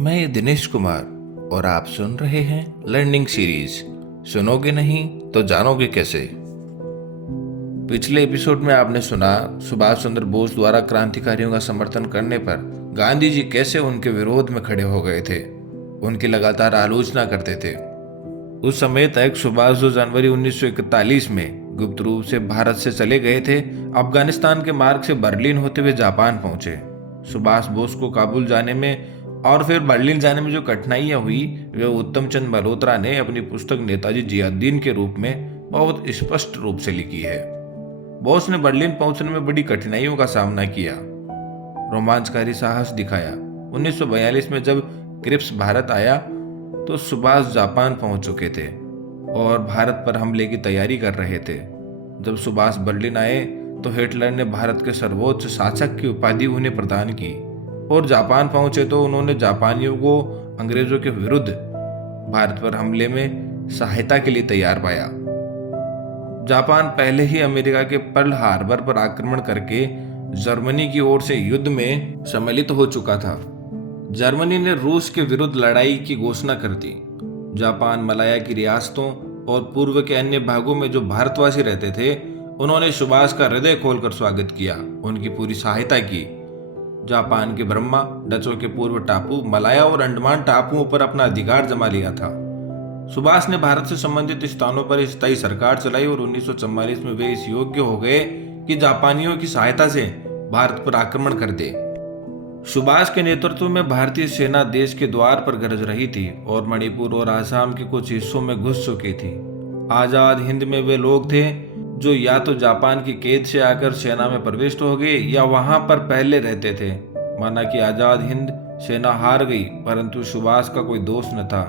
मैं दिनेश कुमार और आप सुन रहे हैं लर्निंग सीरीज। सुनोगे नहीं तो जानोगे कैसे। पिछले एपिसोड में आपने सुना सुभाष चंद्र बोस द्वारा क्रांतिकारियों का समर्थन करने पर गांधी जी कैसे उनके विरोध में खड़े हो गए थे, उनकी लगातार आलोचना करते थे। उस समय तक सुभाष 2 जनवरी 1941 में गुप्त रूप से भारत से चले गए थे। अफगानिस्तान के मार्ग से बर्लिन होते हुए जापान पहुंचे। सुभाष बोस को काबुल जाने में और फिर बर्लिन जाने में जो कठिनाइयां हुई वे उत्तम चंद मल्होत्रा ने अपनी पुस्तक नेताजी जियाउद्दीन के रूप में बहुत स्पष्ट रूप से लिखी है। बोस ने बर्लिन पहुंचने में बड़ी कठिनाइयों का सामना किया, रोमांचकारी साहस दिखाया। 1942 में जब क्रिप्स भारत आया तो सुभाष जापान पहुंच चुके थे और भारत पर हमले की तैयारी कर रहे थे। जब सुभाष बर्लिन आए तो हिटलर ने भारत के सर्वोच्च शासक की उपाधि उन्हें प्रदान की और जापान पहुंचे तो उन्होंने जापानियों को अंग्रेजों के विरुद्ध भारत पर हमले में सहायता के लिए तैयार पाया। जापान पहले ही अमेरिका के पर्ल हार्बर पर आक्रमण करके जर्मनी की ओर से युद्ध में सम्मिलित हो चुका था। जर्मनी ने रूस के विरुद्ध लड़ाई की घोषणा कर दी। जापान मलाया की रियासतों और पूर्व के अन्य भागों में जो भारतवासी रहते थे उन्होंने सुभाष का हृदय खोलकर स्वागत किया, उनकी पूरी सहायता की। जापान के ब्रह्मा, डचों के पूर्व टापू मलाया और अंडमान टापुओं पर अपना अधिकार जमा लिया था। सुभाष ने भारत से संबंधित स्थानों पर स्थायी सरकार चलाई और 1944 में वे इस योग्य हो गए कि जापानियों की सहायता से भारत पर आक्रमण कर दे। सुभाष के नेतृत्व में भारतीय सेना देश के द्वार पर गरज रही थी और मणिपुर और आसाम के कुछ हिस्सों में घुस चुकी थी। आजाद हिंद में वे लोग थे जो या तो जापान की कैद से आकर सेना में प्रविष्ट हो गए या वहां पर पहले रहते थे। माना कि आजाद हिंद सेना हार गई, परंतु सुभाष का कोई दोष न था।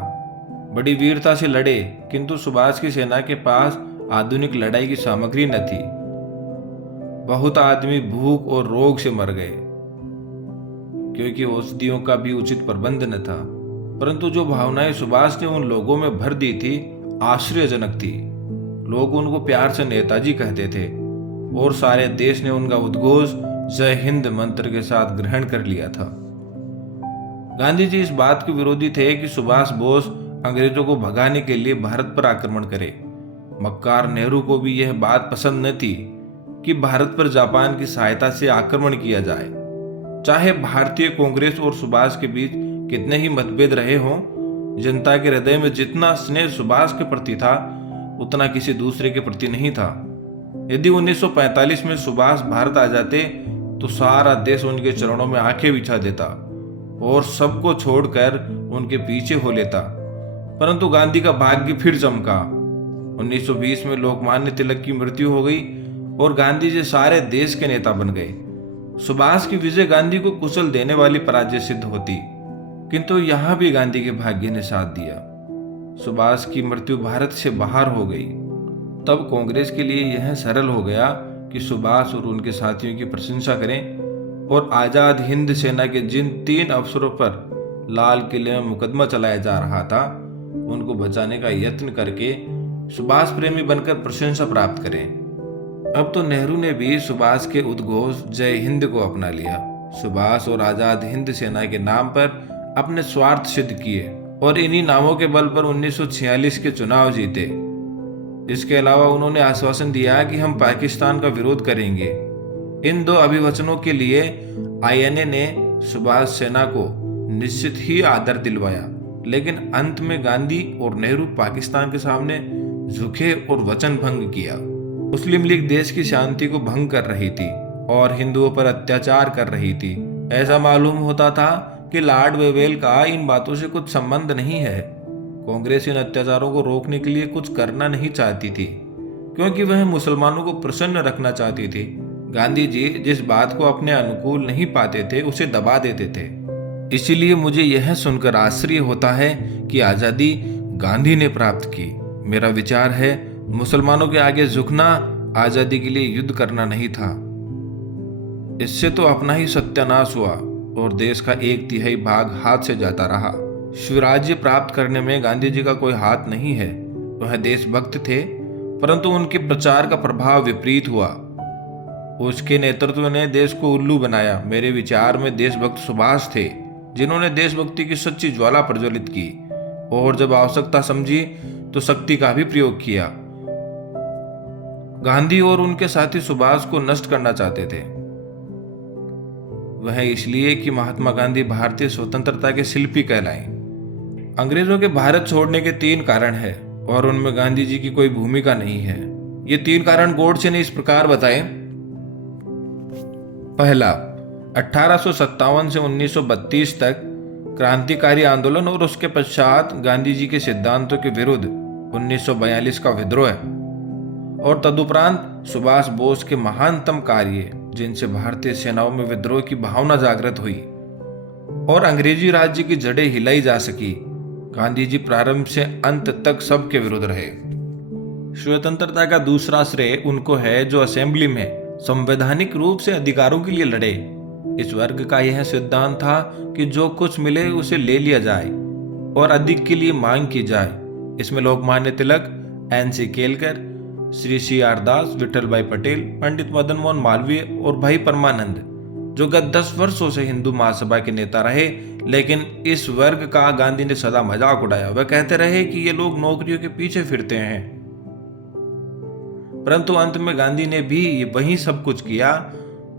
बड़ी वीरता से लड़े, किंतु सुभाष की सेना के पास आधुनिक लड़ाई की सामग्री न थी। बहुत आदमी भूख और रोग से मर गए क्योंकि औषधियों का भी उचित प्रबंध न था। परंतु जो भावनाएं सुभाष ने उन लोगों में भर दी थी आश्चर्यजनक थी। लोग उनको प्यार से नेताजी कहते थे और सारे देश ने उनका उद्घोष जय हिंद मंत्र के साथ ग्रहण कर लिया था। गांधी जी इस बात के विरोधी थे कि सुभाष बोस अंग्रेजों को भगाने के लिए भारत पर आक्रमण करे। मक्कार नेहरू को भी यह बात पसंद न थी कि भारत पर जापान की सहायता से आक्रमण किया जाए। चाहे भारतीय कांग्रेस और सुभाष के बीच कितने ही मतभेद रहे हों, जनता के हृदय में जितना स्नेह सुभाष के प्रति था उतना किसी दूसरे के प्रति नहीं था। यदि 1945 में सुभाष भारत आ जाते तो सारा देश उनके चरणों में आंखें बिछा देता और सबको छोड़कर उनके पीछे हो लेता। परंतु गांधी का भाग्य फिर चमका। 1920 में लोकमान्य तिलक की मृत्यु हो गई और गांधी जी सारे देश के नेता बन गए। सुभाष की विजय गांधी को कुचल देने वाली पराजय सिद्ध होती, किंतु यहां भी गांधी के भाग्य ने साथ दिया। सुभाष की मृत्यु भारत से बाहर हो गई। तब कांग्रेस के लिए यह सरल हो गया कि सुभाष और उनके साथियों की प्रशंसा करें और आजाद हिंद सेना के जिन 3 अफसरों पर लाल किले में मुकदमा चलाया जा रहा था उनको बचाने का यत्न करके सुभाष प्रेमी बनकर प्रशंसा प्राप्त करें। अब तो नेहरू ने भी सुभाष के उद्घोष जय हिंद को अपना लिया। सुभाष और आजाद हिंद सेना के नाम पर अपने स्वार्थ सिद्ध किए और इन्हीं नामों के बल पर 1946 के चुनाव जीते। इसके अलावा उन्होंने आश्वासन दिया कि हम पाकिस्तान का विरोध करेंगे। इन 2 अभिवचनों के लिए आईएनए ने सुभाष सेना को निश्चित ही आदर दिलवाया, लेकिन अंत में गांधी और नेहरू पाकिस्तान के सामने झुके और वचन भंग किया। मुस्लिम लीग देश की शांति को भंग कर रही थी और हिंदुओं पर अत्याचार कर रही थी। ऐसा मालूम होता था कि लॉर्ड वेवेल का इन बातों से कुछ संबंध नहीं है। कांग्रेस इन अत्याचारों को रोकने के लिए कुछ करना नहीं चाहती थी क्योंकि वह मुसलमानों को प्रसन्न रखना चाहती थी। गांधी जी जिस बात को अपने अनुकूल नहीं पाते थे उसे दबा देते थे। इसीलिए मुझे यह सुनकर आश्चर्य होता है कि आजादी गांधी ने प्राप्त की। मेरा विचार है मुसलमानों के आगे झुकना आजादी के लिए युद्ध करना नहीं था। इससे तो अपना ही सत्यानाश हुआ और देश का 1/3 भाग हाथ से जाता रहा। स्वराज्य प्राप्त करने में गांधी जी का कोई हाथ नहीं है। वह देशभक्त थे, परंतु उनके प्रचार का प्रभाव विपरीत हुआ। उसके नेतृत्व ने देश को उल्लू बनाया। मेरे विचार में देशभक्त सुभाष थे जिन्होंने देशभक्ति की सच्ची ज्वाला प्रज्वलित की और जब आवश्यकता समझी तो शक्ति का भी प्रयोग किया। गांधी और उनके साथी सुभाष को नष्ट करना चाहते थे। वह इसलिए कि महात्मा गांधी भारतीय स्वतंत्रता के शिल्पी कहलाए। अंग्रेजों के भारत छोड़ने के 3 कारण हैं और उनमें गांधी जी की कोई भूमिका नहीं है। ये 3 कारण गोडसे ने इस प्रकार बताए। पहला, 1857 से 1932 तक क्रांतिकारी आंदोलन और उसके पश्चात गांधी जी के सिद्धांतों के विरुद्ध 1942 का विद्रोह और तदुपरांत सुभाष बोस के महानतम कार्य, जिनसे भारतीय सेनाओं में विद्रोह की भावना जागृत हुई और अंग्रेजी राज्य की जड़ें हिलाई जा सकी। गांधी जी प्रारंभ से अंत तक सबके विरुद्ध रहे। स्वतंत्रता का दूसरा श्रेय उनको है जो असेंबली में संवैधानिक रूप से अधिकारों के लिए लड़े। इस वर्ग का यह सिद्धांत था कि जो कुछ मिले उसे ले लिया जाए और अधिक के लिए मांग की जाए। इसमें लोकमान्य तिलक, NC केलकर, श्री CR दास, विठल भाई पटेल, पंडित मदन मोहन मालवीय और भाई परमानंद, जो गत 10 वर्षों से हिंदू महासभा के नेता रहे, लेकिन इस वर्ग का गांधी ने सदा मजाक उड़ाया। वह कहते रहे कि ये लोग नौकरियों के पीछे फिरते हैं, परंतु अंत में गांधी ने भी वही सब कुछ किया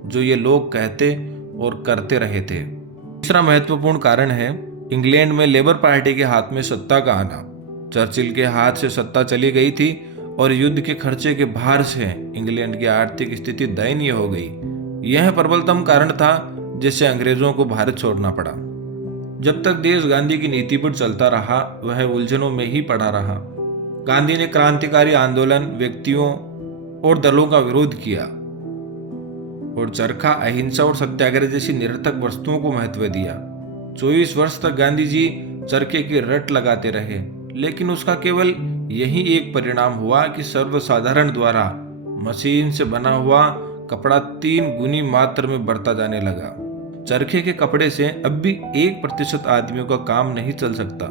जो ये लोग कहते और करते रहे थे। तीसरा महत्वपूर्ण कारण है इंग्लैंड में लेबर पार्टी के हाथ में सत्ता का आना। चर्चिल के हाथ से सत्ता चली गई थी और युद्ध के खर्चे के भार से इंग्लैंड की आर्थिक स्थिति दयनीय हो गई। यह प्रबलतम कारण था जिससे अंग्रेजों को भारत छोड़ना पड़ा। जब तक देश गांधी की नीति पर चलता रहा, वह उलझनों में ही पड़ा रहा। गांधी ने क्रांतिकारी आंदोलन, व्यक्तियों और दलों का विरोध किया और चरखा, अहिंसा और सत्याग्रह जैसी निरर्थक वस्तुओं को महत्व दिया। 24 वर्ष तक गांधी जी चरखे की रट लगाते रहे, लेकिन उसका केवल यही एक परिणाम हुआ कि सर्वसाधारण द्वारा मशीन से बना हुआ कपड़ा 3 गुनी मात्र में बढ़ता जाने लगा। चरखे के कपड़े से अब भी 1% आदमियों का काम नहीं चल सकता।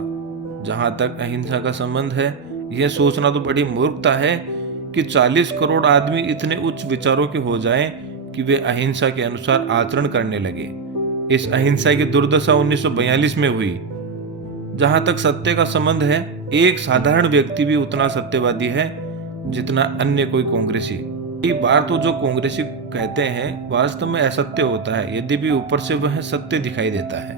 जहां तक अहिंसा का संबंध है, यह सोचना तो बड़ी मूर्खता है कि 40 करोड़ आदमी इतने उच्च विचारों के हो जाएं कि वे अहिंसा के अनुसार आचरण करने लगे। इस अहिंसा की दुर्दशा 1942 में हुई। जहां तक सत्य का संबंध है, एक साधारण व्यक्ति भी उतना सत्यवादी है जितना अन्य कोई कांग्रेसी। कई बार तो जो कांग्रेसी कहते हैं वास्तव में असत्य होता है, यद्यपि ऊपर से वह सत्य दिखाई देता है।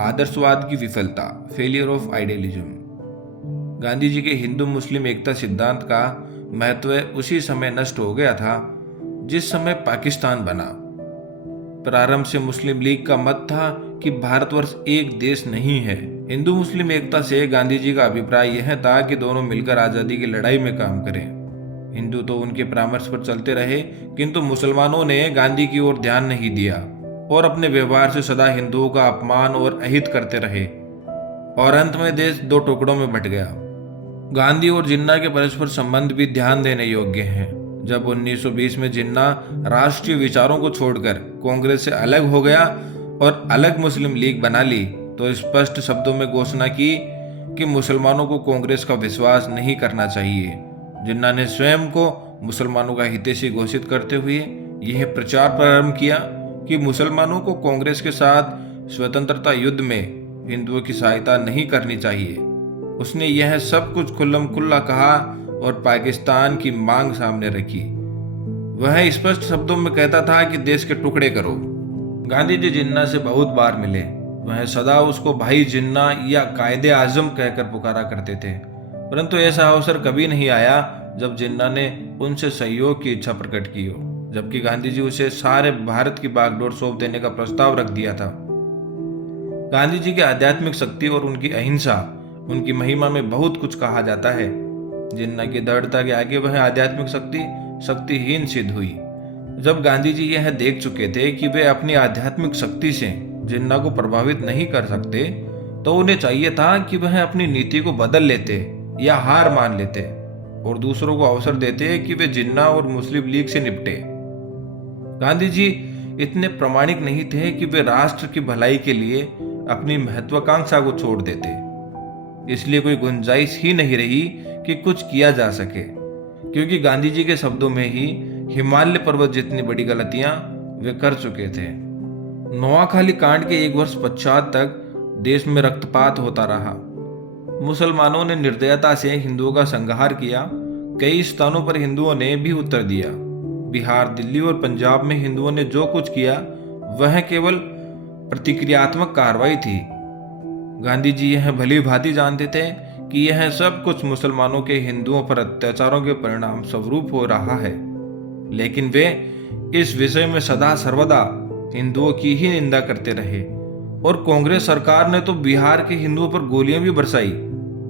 आदर्शवाद की विफलता, failure of idealism. Gandhi ji के हिंदू मुस्लिम एकता सिद्धांत का महत्व उसी समय नष्ट हो गया था जिस समय पाकिस्तान बना। प्रारंभ से मुस्लिम लीग का मत था कि भारतवर्ष एक देश नहीं है। हिंदू मुस्लिम एकता से गांधी जी का अभिप्राय यह था कि दोनों मिलकर आजादी की लड़ाई में काम करें। हिंदू तो उनके परामर्श पर चलते रहे, किंतु मुसलमानों ने गांधी की ओर ध्यान नहीं दिया और अपने व्यवहार से सदा हिंदुओं का अपमान और अहित करते रहे और अंत में देश 2 टुकड़ों में बंट गया। गांधी और जिन्ना के परस्पर संबंध भी ध्यान देने योग्य हैं। जब 1920 में जिन्ना राष्ट्रीय विचारों को छोड़कर कांग्रेस से अलग हो गया और अलग मुस्लिम लीग बना ली, तो स्पष्ट शब्दों में घोषणा की कि मुसलमानों को कांग्रेस का विश्वास नहीं करना चाहिए। जिन्ना ने स्वयं को मुसलमानों का हितैषी घोषित करते हुए यह प्रचार प्रारंभ किया कि मुसलमानों को कांग्रेस के साथ स्वतंत्रता युद्ध में हिंदुओं की सहायता नहीं करनी चाहिए। उसने यह सब कुछ खुल्लम खुल्ला कहा और पाकिस्तान की मांग सामने रखी। वह स्पष्ट शब्दों में कहता था कि देश के टुकड़े करो। गांधी जी जिन्ना से बहुत बार मिले। वह सदा उसको भाई जिन्ना या कायदे आजम कहकर पुकारा करते थे, परंतु ऐसा अवसर कभी नहीं आया जब जिन्ना ने उनसे सहयोग की इच्छा प्रकट की हो, जबकि गांधी जी उसे सारे भारत की बागडोर सौंप देने का प्रस्ताव रख दिया था। गांधी जी की आध्यात्मिक शक्ति और उनकी अहिंसा, उनकी महिमा में बहुत कुछ कहा जाता है। जिन्ना की दृढ़ता के आगे वह आध्यात्मिक शक्ति शक्तिहीन सिद्ध हुई। जब गांधी जी यह देख चुके थे कि वे अपनी आध्यात्मिक शक्ति से जिन्ना को प्रभावित नहीं कर सकते, तो उन्हें चाहिए था कि वह अपनी नीति को बदल लेते या हार मान लेते और दूसरों को अवसर देते कि वे जिन्ना और मुस्लिम लीग से निपटे। गांधी जी इतने प्रामाणिक नहीं थे कि वे राष्ट्र की भलाई के लिए अपनी महत्वाकांक्षा को छोड़ देते। इसलिए कोई गुंजाइश ही नहीं रही कि कुछ किया जा सके, क्योंकि गांधी जी के शब्दों में ही हिमालय पर्वत जितनी बड़ी गलतियां वे कर चुके थे। नोआखाली कांड के 1 वर्ष पश्चात तक देश में रक्तपात होता रहा। मुसलमानों ने निर्दयता से हिंदुओं का संहार किया। कई स्थानों पर हिंदुओं ने भी उत्तर दिया। बिहार, दिल्ली और पंजाब में हिंदुओं ने जो कुछ किया वह केवल प्रतिक्रियात्मक कार्रवाई थी। गांधी जी यह भली भांति जानते थे कि यह सब कुछ मुसलमानों के हिंदुओं पर अत्याचारों के परिणाम स्वरूप हो रहा है, लेकिन वे इस विषय में सदा सर्वदा हिंदुओं की ही निंदा करते रहे। और कांग्रेस सरकार ने तो बिहार के हिंदुओं पर गोलियां भी बरसाई।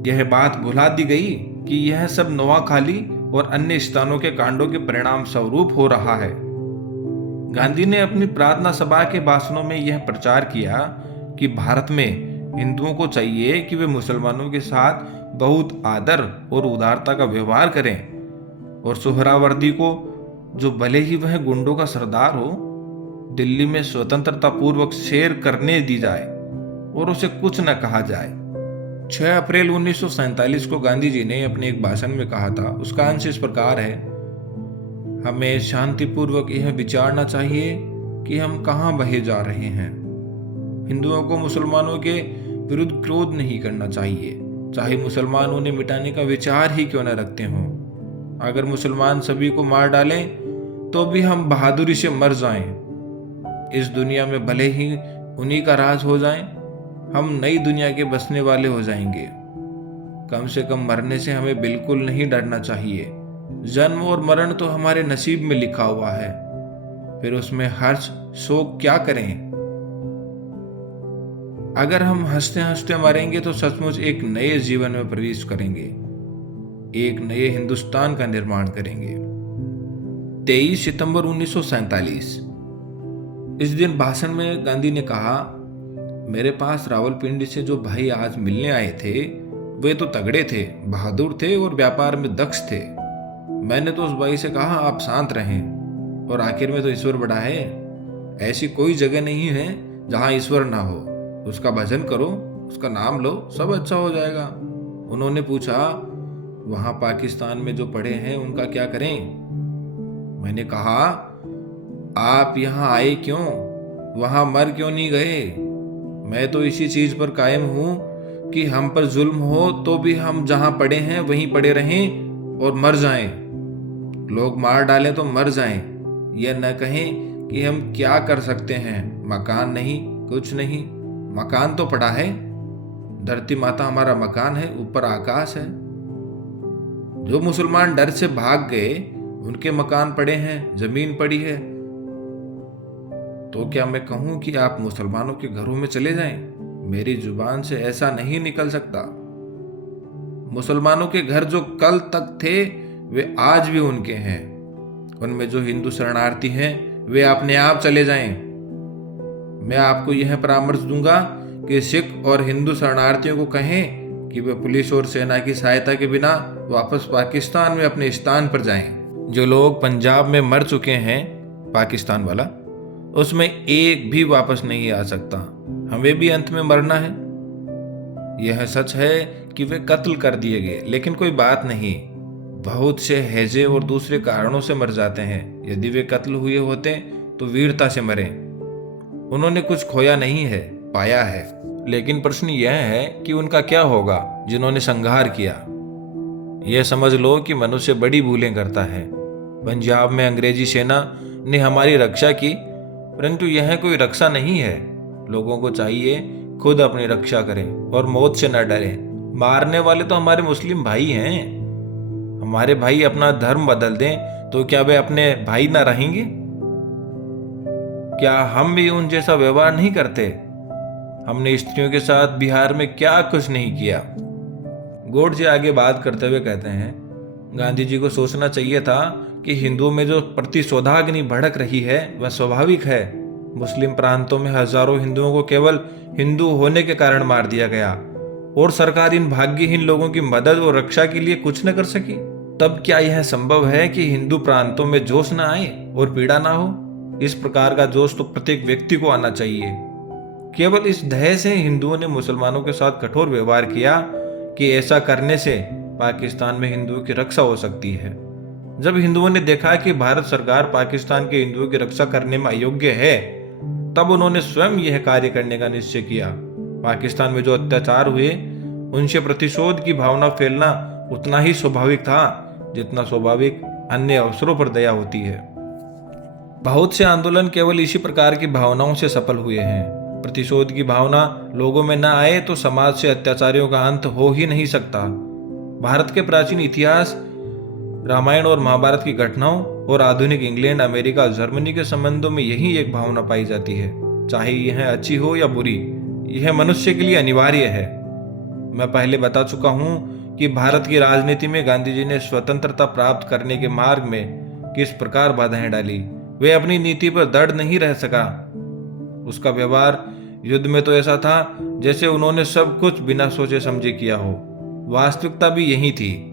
यह बात भुला दी गई कि यह सब नोआखाली और अन्य स्थानों के कांडों के परिणाम स्वरूप हो रहा है। गांधी ने अपनी प्रार्थना सभा के भाषणों में यह प्रचार किया कि भारत में हिंदुओं को चाहिए कि वे मुसलमानों के साथ बहुत आदर और उदारता का व्यवहार करें, और सोहरावर्दी को, जो भले ही वह गुंडों का सरदार हो, दिल्ली में स्वतंत्रता पूर्वक सैर करने दी जाए और उसे कुछ न कहा जाए। 6 अप्रैल 1947 को गांधी जी ने अपने एक भाषण में कहा था, उसका अंश इस प्रकार है: हमें शांतिपूर्वक यह विचारना चाहिए कि हम कहाँ बहे जा रहे हैं। हिंदुओं को मुसलमानों के विरुद्ध क्रोध नहीं करना चाहिए, चाहे मुसलमान उन्हें मिटाने का विचार ही क्यों न रखते हों। अगर मुसलमान सभी को मार डालें तो भी हम बहादुरी से मर जाएं। इस दुनिया में भले ही उन्हीं का राज हो जाए, हम नई दुनिया के बसने वाले हो जाएंगे। कम से कम मरने से हमें बिल्कुल नहीं डरना चाहिए। जन्म और मरण तो हमारे नसीब में लिखा हुआ है, फिर उसमें हर्ष शोक क्या करें। अगर हम हंसते हंसते मरेंगे तो सचमुच एक नए जीवन में प्रवेश करेंगे, एक नए हिंदुस्तान का निर्माण करेंगे। 23 सितंबर 1947। इस दिन भाषण में गांधी ने कहा, मेरे पास रावलपिंडी से जो भाई आज मिलने आए थे वे तो तगड़े थे, बहादुर थे और व्यापार में दक्ष थे। मैंने तो उस भाई से कहा, आप शांत रहें, और आखिर में तो ईश्वर बड़ा है। ऐसी कोई जगह नहीं है जहां ईश्वर ना हो। उसका भजन करो, उसका नाम लो, सब अच्छा हो जाएगा। उन्होंने पूछा, वहां पाकिस्तान में जो पड़े हैं उनका क्या करें? मैंने कहा, आप यहां आए क्यों? वहां मर क्यों नहीं गए? मैं तो इसी चीज पर कायम हूं कि हम पर जुल्म हो तो भी हम जहां पड़े हैं वहीं पड़े रहें और मर जाएं। लोग मार डालें तो मर जाएं, यह न कहें कि हम क्या कर सकते हैं। मकान नहीं, कुछ नहीं, मकान तो पड़ा है। धरती माता हमारा मकान है, ऊपर आकाश है। जो मुसलमान डर से भाग गए उनके मकान पड़े हैं, जमीन पड़ी है। तो क्या मैं कहूं कि आप मुसलमानों के घरों में चले जाएं? मेरी जुबान से ऐसा नहीं निकल सकता। मुसलमानों के घर जो कल तक थे वे आज भी उनके हैं। उनमें जो हिंदू शरणार्थी हैं वे अपने आप चले जाएं। मैं आपको यह परामर्श दूंगा कि सिख और हिंदू शरणार्थियों को कहें कि वे पुलिस और सेना की सहायता के बिना वापस पाकिस्तान में अपने स्थान पर जाएं। जो लोग पंजाब में मर चुके हैं, पाकिस्तान वाला, उसमें एक भी वापस नहीं आ सकता। हमें भी अंत में मरना है। यह सच है कि वे कत्ल कर दिए गए, लेकिन कोई बात नहीं, बहुत से हैजे और दूसरे कारणों से मर जाते हैं। यदि वे कत्ल हुए होते तो वीरता से मरें। उन्होंने कुछ खोया नहीं है, पाया है। लेकिन प्रश्न यह है कि उनका क्या होगा जिन्होंने संहार किया। यह समझ लो कि मनुष्य बड़ी भूलें करता है। पंजाब में अंग्रेजी सेना ने हमारी रक्षा की, परंतु यह कोई रक्षा नहीं है। लोगों को चाहिए खुद अपनी रक्षा करें और मौत से न डरें। मारने वाले तो हमारे मुस्लिम भाई हैं। हमारे भाई अपना धर्म बदल दें तो क्या वे अपने भाई ना रहेंगे? क्या हम भी उन जैसा व्यवहार नहीं करते? हमने स्त्रियों के साथ बिहार में क्या कुछ नहीं किया। गोडसे आगे बात करते हुए कहते हैं, गांधी जी को सोचना चाहिए था कि हिंदुओं में जो प्रतिशोधाग्नि भड़क रही है वह स्वाभाविक है। मुस्लिम प्रांतों में हजारों हिंदुओं को केवल हिंदू होने के कारण मार दिया गया और सरकार इन भाग्यहीन लोगों की मदद और रक्षा के लिए कुछ न कर सकी। तब क्या यह संभव है कि हिंदू प्रांतों में जोश न आए और पीड़ा ना हो? इस प्रकार का जोश तो प्रत्येक व्यक्ति को आना चाहिए। केवल इस ध्येय से हिंदुओं ने मुसलमानों के साथ कठोर व्यवहार किया कि ऐसा करने से पाकिस्तान में हिंदुओं की रक्षा हो सकती है। जब हिंदुओं ने देखा कि भारत सरकार पाकिस्तान के हिंदुओं की रक्षा करने में अयोग्य है, तब उन्होंने स्वयं यह कार्य करने का निश्चय किया। पाकिस्तान में जो अत्याचार हुए उनसे प्रतिशोध की भावना फैलना उतना ही स्वाभाविक था जितना स्वाभाविक अन्य अवसरों पर दया होती है। बहुत से आंदोलन केवल इसी प्रकार की भावनाओं से सफल हुए हैं। प्रतिशोध की भावना लोगों में न आए तो समाज से अत्याचारियों का अंत हो ही नहीं सकता। भारत के प्राचीन इतिहास, रामायण और महाभारत की घटनाओं और आधुनिक इंग्लैंड, अमेरिका, जर्मनी के संबंधों में यही एक भावना पाई जाती है। चाहे यह अच्छी हो या बुरी, यह मनुष्य के लिए अनिवार्य है। मैं पहले बता चुका हूं कि भारत की राजनीति में गांधी जी ने स्वतंत्रता प्राप्त करने के मार्ग में किस प्रकार बाधाएं डाली। वे अपनी नीति पर दृढ़ नहीं रह सका। उसका व्यवहार युद्ध में तो ऐसा था जैसे उन्होंने सब कुछ बिना सोचे समझे किया हो। वास्तविकता भी यही थी।